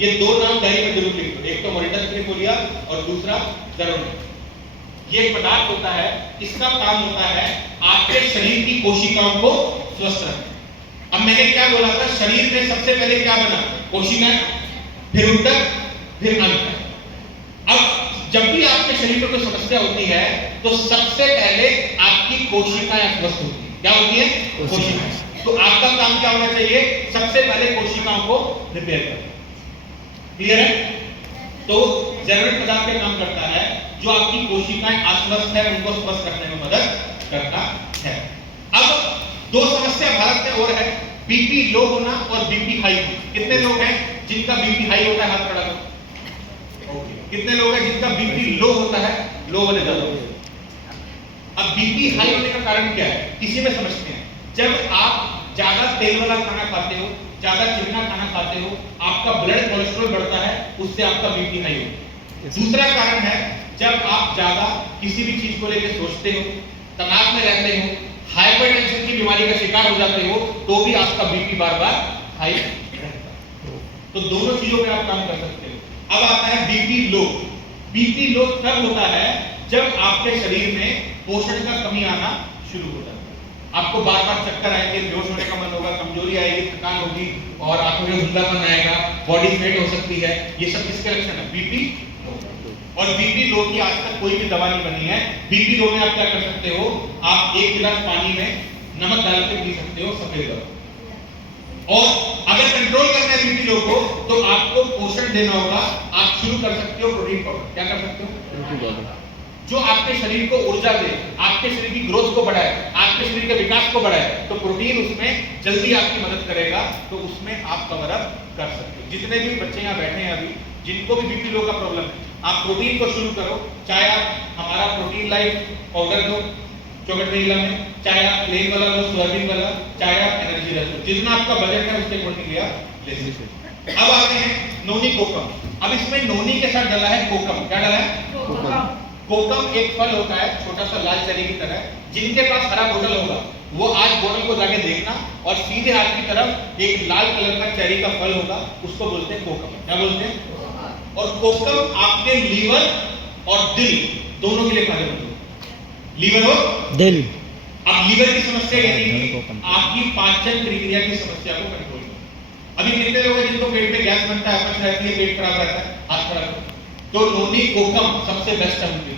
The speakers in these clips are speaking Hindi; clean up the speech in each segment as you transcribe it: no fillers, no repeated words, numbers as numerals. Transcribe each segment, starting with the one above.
ये दो नाम डायरी में जरूर लिख लो, एक तो मॉनिटर ट्रिपोलिया और दूसरा जरोनिया। ये एक पदार्थ होता है, इसका काम होता है आपके शरीर की कोशिकाओं को स्वस्थ रखना। अब मैंने क्या बोला था, शरीर में सबसे पहले क्या बना, कोशिकाएं, फिर ऊतक, फिर अंग। अब जब भी आपके शरीर में कोई समस्या होती है तो सबसे पहले आपकी कोशिकाएं स्वस्थ होती है। क्या होती है? कोशिकाएं। तो आपका काम क्या होना चाहिए, सबसे पहले कोशिकाओं को रिपेयर करना। क्लियर है? तो जरूरत पदार्थ क्या काम करता है, जो आपकी कोशिकाएं अस्वस्थ है उनको स्वस्थ रखने में मदद करता है। अब दो समस्या भारत में और है, बीपी लो होना और बीपी हाई होना। कितने लोग हैं जिनका बीपी हाई होता है, हाथ खड़ा करो। कितने लोग हैं जिनका बीपी लो होता है? लो वाले ज्यादा। अब बीपी हाई होने का कारण क्या है, इसी में समझते हैं। जब आप ज्यादा तेल वाला खाना खाते हो, ज्यादा चिकना खाना खाते हो, आपका ब्लड कोलेस्ट्रॉल बढ़ता है, उससे आपका बीपी हाई होता है। दूसरा कारण है, जब आप ज्यादा किसी भी चीज को लेकर सोचते हो, तनाव में रहते हो, हाइपरटेंशन की बीमारी का शिकार हो जाते हो, तो भी आपका बीपी बार बार हाई रहता है। तो दोनों चीजों पे आप काम कर सकते हो। अब आता है बीपी लो। बीपी लो तब होता है जब आपके शरीर में पोषण का कमी आना शुरू होता है। आपको बार बार चक्कर आएंगे, बेहोश होने का मन होगा, कमजोरी आएगी, थकान होगी और आंखों में धुंधलापन आएगा, बॉडी फेट हो सकती है। ये सब किसके लक्षण है? बीपी। और बीपी लो की आज तक कोई भी दवा नहीं बनी है। बीपी लो में आप क्या कर सकते हो, आप 1 गिलास पानी में नमक डाल के पी सकते हो, सफेद दवा। और अगर कंट्रोल करना है बीपी लो को, तो आपको पोषण देना होगा। आप शुरू कर सकते हो प्रोटीन पाउडर। क्या कर सकते हो? प्रोटीन पाउडर, जो आपके शरीर को ऊर्जा दे, आपके शरीर की ग्रोथ को बढ़ाए, आपके शरीर के विकास को बढ़ाए। तो प्रोटीन उसमें जल्दी आपकी मदद करेगा, तो उसमें आप कवर अप कर सकते हो। जितने भी बच्चे यहाँ बैठे हैं अभी, जिनको भी बीपी लो का प्रॉब्लम है, आप प्रोटीन को शुरू करो। चाहे आप हमारा प्रोटीन लाइफ पाउडर लो चौकट नीला में, चाहे आप प्लेन वाला लो, सोयाबीन वाला, चाहे आप एनर्जी लो, जितना आपका बजट है उसके अकॉर्डिंग आप ले सकते हो। अब आते हैं नोनी कोकम। अब इसमें नोनी के साथ डला है कोकम। क्या डला है? कोकम। कोकम एक फल होता है, छोटा सा लाल चेरी की तरह। जिनके पास हरा बोतल होगा वो आज बोतल को जाके देखना, और सीधे हाथ की तरफ एक लाल कलर का चेरी का फल होगा, उसको बोलते हैं कोकम। क्या बोलते हैं? और कोकम आपके लीवर और दिल दोनों के लिए फायदेमंद है। लीवर और दिल। अब लीवर की समस्या यानी आपकी पाचन प्रक्रिया की समस्या को कंट्रोल करना। अभी कितने लोग हैं जिनको पेट में गैस बनता है, अपच रहती है, पेट खराब रहता है, हाथ खड़ा करो। तो नोनी कोकम सबसे बेस्ट है उनके लिए।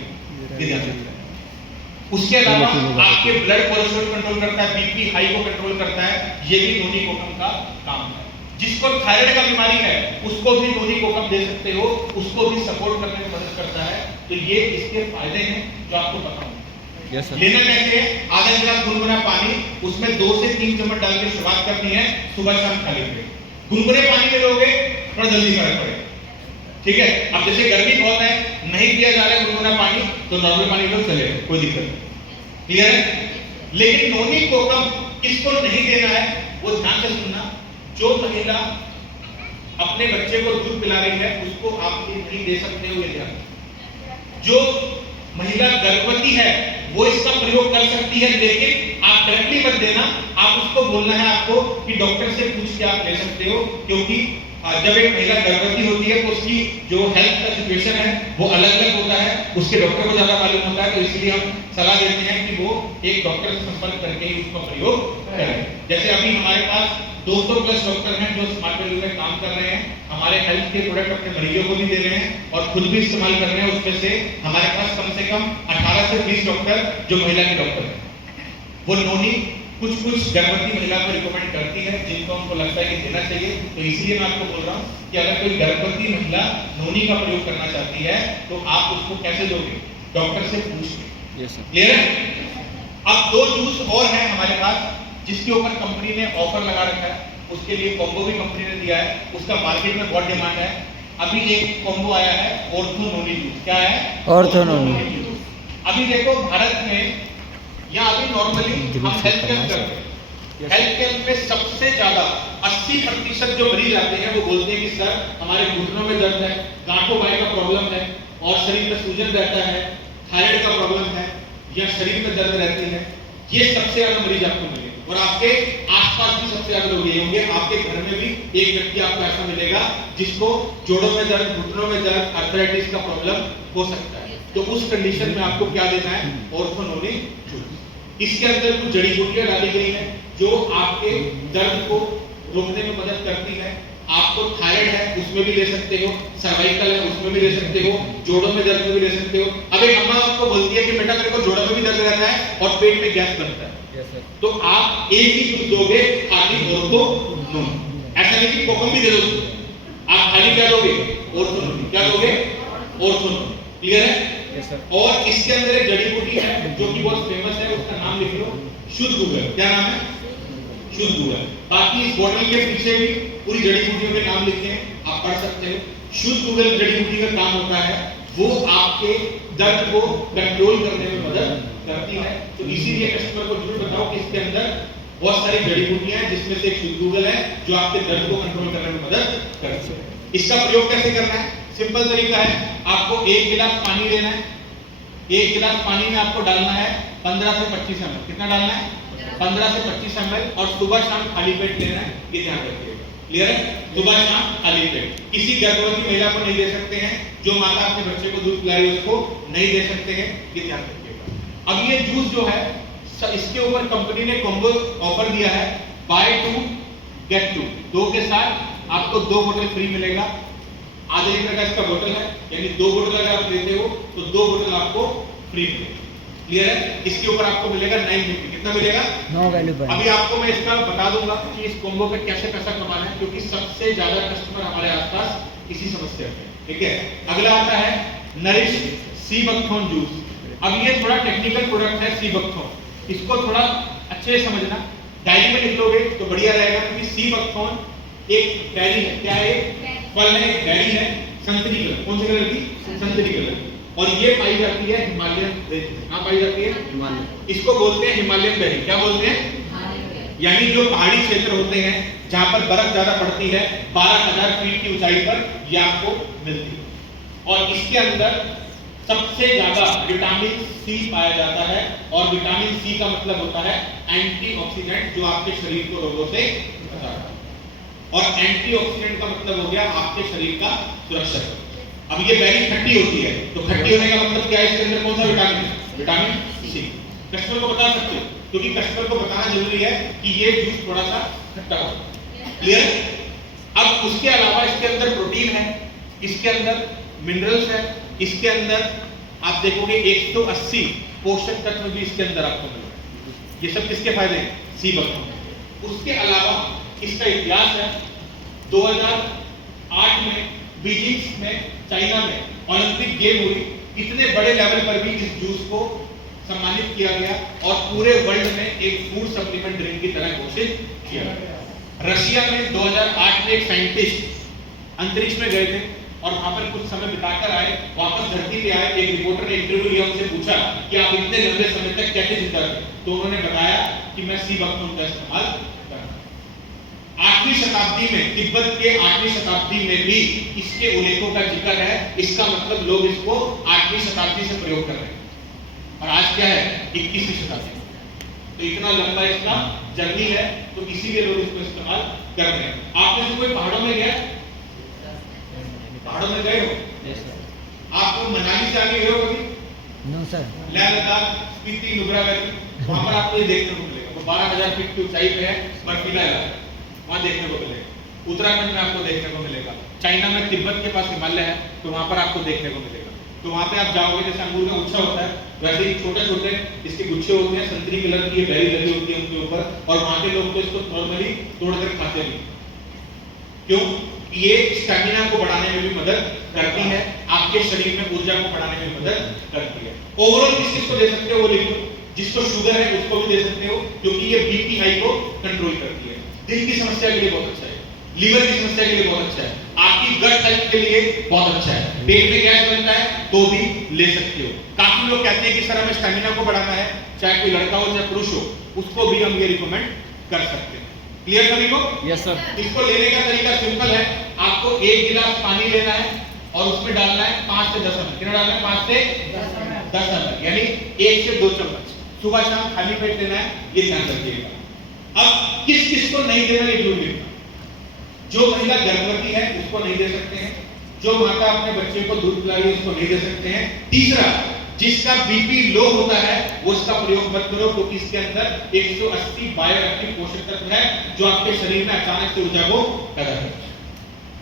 उसके अलावा आपके ब्लड कोलेस्ट्रॉल कंट्रोल करता है, बीपी हाई को कंट्रोल करता है। ये भी नोनी कोकम का काम है। जिसको थायराइड का बीमारी है उसको भी नोनी कोकम दे सकते हो, उसको भी सपोर्ट करने में मदद करता है। तो ये इसके फायदे हैं जो आपको बताऊंगा। लेना कैसे है? आधा गिलास गुनगुना पानी, उसमें 2 से 3 चम्मच डाल के शुरुआत करनी है, सुबह शाम खाली पेट। गुनगुने पानी में लोगे थोड़ा जल्दी फर्क पड़ेगा, ठीक है? अब जैसे गर्मी बहुत है, नहीं पिया जा रहा है गुनगुना पानी, तो नॉर्मल पानी लो, चलेगा, कोई दिक्कत नहीं। क्लियर है? लेकिन नोनी कोकम किसको नहीं देना है वो ध्यान से सुनना। जो महिला अपने बच्चे को दूध पिला रही है उसको आप ये नहीं दे सकते हो, ये ध्यान। जो महिला गर्भवती है वो इसका प्रयोग कर सकती है, लेकिन आप डायरेक्टली मत देना। आप उसको बोलना है आपको कि डॉक्टर से पूछ के आप ले सकते हो, क्योंकि जब एक महिला गर्भवती होती है तो उसकी जो हेल्थ का सिचुएशन है वो अलग अलग होता है, उसके डॉक्टर को ज्यादा मालूम होता है। तो इसलिए हम सलाह देते हैं कि वो एक डॉक्टर से संपर्क करके ही उसका प्रयोग करें। जैसे अभी हमारे पास 200 प्लस डॉक्टर हैं जो स्मार्ट वैल्यू में काम कर रहे हैं, हमारे हेल्थ के प्रोडक्ट अपने मरीजों को भी दे रहे हैं और खुद भी इस्तेमाल कर रहे हैं। उसमें से हमारे पास कम से कम 18 से 20 डॉक्टर जो महिला के डॉक्टर हैं, वो नोनी कुछ गर्भवती महिला को रिकमेंड करती है, जिनको उनको लगता है कि देना चाहिए। तो इसलिए मैं आपको बोल रहा हूँ कि अगर कोई गर्भवती महिला नोनी का प्रयोग करना चाहती है तो आप उसको कैसे दोगे? डॉक्टर से पूछ के। क्लियर है? अब 2 जूस और हैं हमारे पास जिसके ऊपर कंपनी ने ऑफर लगा रखा है, उसके लिए कॉम्बो भी कंपनी ने दिया है, उसका मार्केट में बहुत डिमांड है। अभी एक कॉम्बो आया है ऑर्थो नोनी जूस। क्या है? Ortho noni juice. अभी देखो भारत में या अभी नॉर्मली हम हेल्थ कैंप करते हैं, हेल्थ कैंप में सबसे ज्यादा 80% जो मरीज आते हैं वो बोलते हैं कि सर हमारे घुटनों में दर्द है, गांठों बाएं का प्रॉब्लम है और शरीर में सूजन रहता है, थायराइड का प्रॉब्लम है या शरीर में दर्द रहती है। ये सबसे ज्यादा मरीज आपको मिलेंगे। और आपके आसपास भी सबसे ज्यादा लोग ये होंगे। आपके घर में भी एक व्यक्ति आपको ऐसा मिलेगा जिसको जोड़ों में दर्द, घुटनों में दर्द, आर्थराइटिस का प्रॉब्लम हो सकता है। तो उस कंडीशन में आपको क्या देना है? ऑर्थोनोनिक जूस। इसके अंदर कुछ जड़ी बूटियां डाली गई है जो आपके दर्द को रोकने में मदद करती है। आपको थायराइड है उसमें भी ले सकते हो, सर्वाइकल है उसमें भी ले सकते हो, जोड़ों में दर्द में भी ले सकते हो। अब एक अम्मा आपको बोलती है कि बेटा तेरे को जोड़ों में भी दर्द रहता है और पेट में गैस बनता है, तो आप एक ही जूस दोगे, खाली ऑर्थोनोन। ऐसा नहीं कि कोकम भी दे दो, आप खाली क्या दोगे? ऑर्थोनोन। क्या दोगे? ऑर्थोनोन। क्लियर है? Yes sir. और इसके अंदर एक जड़ी बूटी है जो कि बहुत फेमस है, उसका नाम लिख लो, शुद्ध गूगल। क्या नाम है? शुद्ध गूगल। बाकी इस बोतल के पीछे भी पूरी जड़ी बूटियों के नाम लिखे हैं, आप पढ़ सकते हो। शुद्ध गूगल जड़ी बूटी का काम होता है वो आपके दर्द को कंट्रोल करने में मदद करती है। तो इसीलिए कस्टमर को जरूर बताओ कि इसके अंदर बहुत सारी जड़ी बूटियां हैं जिसमें से एक शुद्ध गूगल है जो आपके दर्द को कंट्रोल करने में मदद करती है। इसका प्रयोग कैसे करना है? सिंपल तरीका है, आपको 1 गिलास पानी लेना है। 1 गिलास पानी में आपको डालना है 15 से 25 ml। कितना डालना है? 15 से 25 ml। और सुबह शाम खाली पेट लेना है, ये ध्यान रखिएगा। क्लियर है? सुबह शाम खाली पेट। किसी गर्भवती महिला को नहीं दे सकते हैं, जो माता अपने बच्चे को दूध पिला रही है उसको नहीं दे सकते हैं, ये ध्यान रखिएगा। अब ये जूस जो है इसके ऊपर कंपनी ने कॉम्बो ऑफर दिया है, बाय 2 गेट 2। 2 के साथ आपको 2 बोतल फ्री मिलेगा। आधे लीटर का इसका बोतल है, यानी 2 बोतल अगर आप लेते हो तो 2 बोतल आपको फ्री मिलेगा। क्लियर है? इसके ऊपर आपको मिलेगा 950। कितना मिलेगा? नो वैल्यू पर। अभी आपको मैं इसका बता दूंगा कि इस कॉम्बो पे कैसे पैसा कमाना है, क्योंकि सबसे ज्यादा कस्टमर हमारे आसपास इसी समस्या पे। ठीक है, अगला आता है नरिश सी बकथॉर्न जूस। अब ये थोड़ा टेक्निकल प्रोडक्ट है सी बकथॉर्न, इसको थोड़ा अच्छे से समझना। डायरी में लिख लोगे तो बढ़िया रहेगा, क्योंकि सी बकथॉर्न एक बैरी है। क्या है? फल है, एक बैरी है, संतरी कलर। कौन से कलर की? संतरी कलर। और ये पाई जाती है हिमालयन रेंज में। कहां पाई जाती है? हिमालय। इसको बोलते हैं हिमालयन बेरी। क्या बोलते हैं? यानी जो पहाड़ी क्षेत्र होते हैं जहां पर बर्फ ज्यादा पड़ती है, 12,000 फीट की ऊंचाई पर ये आपको मिलती है। और इसके अंदर सबसे ज्यादा विटामिन सी पाया जाता है, और विटामिन सी का मतलब होता है एंटीऑक्सीडेंट, जो आपके शरीर को रोगों से बचाता है। और एंटीऑक्सीडेंट का मतलब हो गया आपके शरीर का सुरक्षक। अब ये बेरी खट्टी होती है, तो खट्टी होने का मतलब क्या है? इसके अंदर कौन सा विटामिन है? Vitamin C. कस्टमर को बता सकते हो, क्योंकि कस्टमर को बताना जरूरी है कि ये जूस थोड़ा सा खट्टा हो। क्लियर? अब उसके अलावा इसके अंदर प्रोटीन है, इसके अंदर मिनरल्स है, इसके अंदर आप देखोगे 180 पोषक तत्व भी इसके अंदर आपको मिलेंगे। ये सब किसके फायदे हैं? Sea buckthorn. उसके अलावा इसका इतिहास है, 2008 में बीजिंग में, चाइना में ओलंपिक गेम हुई। इतने बड़े लेवल पर भी इस जूस को सम्मानित किया गया और पूरे वर्ल्ड में एक फूड सप्लीमेंट ड्रिंक की तरह घोषित किया गया। रशिया में 2008 में एक साइंटिस्ट अंतरिक्ष में गए थे और वहां पर कुछ समय बिताकर आए, वापस धरती पे आए। एक रिपोर्टर ने इंटरव्यू लिया, उनसे पूछा कि आप इतने लंबे समय तक कैसे जिंदा थे? तो उन्होंने बताया कि मैं सी बकथॉर्न का इस्तेमाल करता हूं। 8वीं शताब्दी में, तिब्बत के 8वीं शताब्दी में भी इसके उल्लेखों का जिक्र है। इसका मतलब लोग इसको 8वीं शताब्दी से प्रयोग कर रहे हैं, और आज क्या है? 21वीं शताब्दी। तो इतना लंबा इसका जर्नी है, तो इसीलिए लोग इसको इस्तेमाल कर रहे हैं। आपने से कोई पहाड़ों में गया? पहाड़ों में गए हो? आप मनाली से आगे गए हो कभी? No sir. Leh Ladakh, Spiti, Nubra valley, वहां पर आपको ये देखने को मिलेगा। वो 12,000 फीट की ऊंचाई पे है, बर्फीला इलाका, वहां देखने को मिलेगा। उत्तराखंड में आपको देखने को मिलेगा। चाइना में तिब्बत के पास हिमालय है, तो वहां पर आपको देखने को मिलेगा। तो वहां पे आप जाओगे, जैसे अंगूर का गुच्छा होता है, वैसे ही छोटे छोटे इसके गुच्छे होते हैं, संतरी कलर की ये बेरी लगी होती है उनके ऊपर, और वहां के लोग तो इसको नॉर्मली तोड़कर खाते भी। क्यों? ये स्टैमिना को बढ़ाने में भी मदद करती है, आपके शरीर में ऊर्जा को बढ़ाने में मदद करती है। ओवरऑल किस किस को दे सकते हो वो लिख लो। जिसको शुगर है उसको भी दे सकते हो, क्योंकि ये बीपी हाई को कंट्रोल करती है। दिल की समस्या के लिए बहुत अच्छा है, लीवर की समस्या के लिए बहुत अच्छा है, आपकी गट हेल्थ के लिए बहुत अच्छा है, पेट में गैस बनता है तो भी ले सकते हो। काफी लोग कहते हैं कि सर हमें स्टैमिना को बढ़ाना है, चाहे कोई लड़का हो चाहे पुरुष हो, उसको भी हम ये रिकमेंड कर सकते हैं। क्लियर सभी को? Yes sir. इसको लेने का तरीका सिंपल है, आपको 1 गिलास पानी लेना है और उसमें डालना है 5 से 10 ml। कितना डालना है? 5 से 10 ml, यानी 1 से 2 चम्मच। सुबह शाम खाली पेट लेना है, ये ध्यान रखिएगा। अब किस किस को नहीं देना ये जरूर लिखना। जो महिला गर्भवती है उसको नहीं दे सकते हैं, जो माता अपने बच्चे को दूध पिला रही है उसको नहीं दे सकते हैं। तीसरा, जिसका बीपी लो होता है वो इसका प्रयोग मत करो, क्योंकि इसके अंदर 180 बायोएक्टिव पोषक तत्व है जो आपके शरीर में अचानक से ऊर्जा को पैदा करते हैं।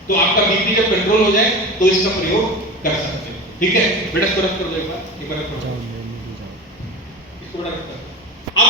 तो आपका बीपी जब कंट्रोल हो जाए तो इसका प्रयोग कर सकते हो। ठीक है बेटा, इसको रख कर दो, एक बार रख कर दो, इसको बड़ा रख कर दो।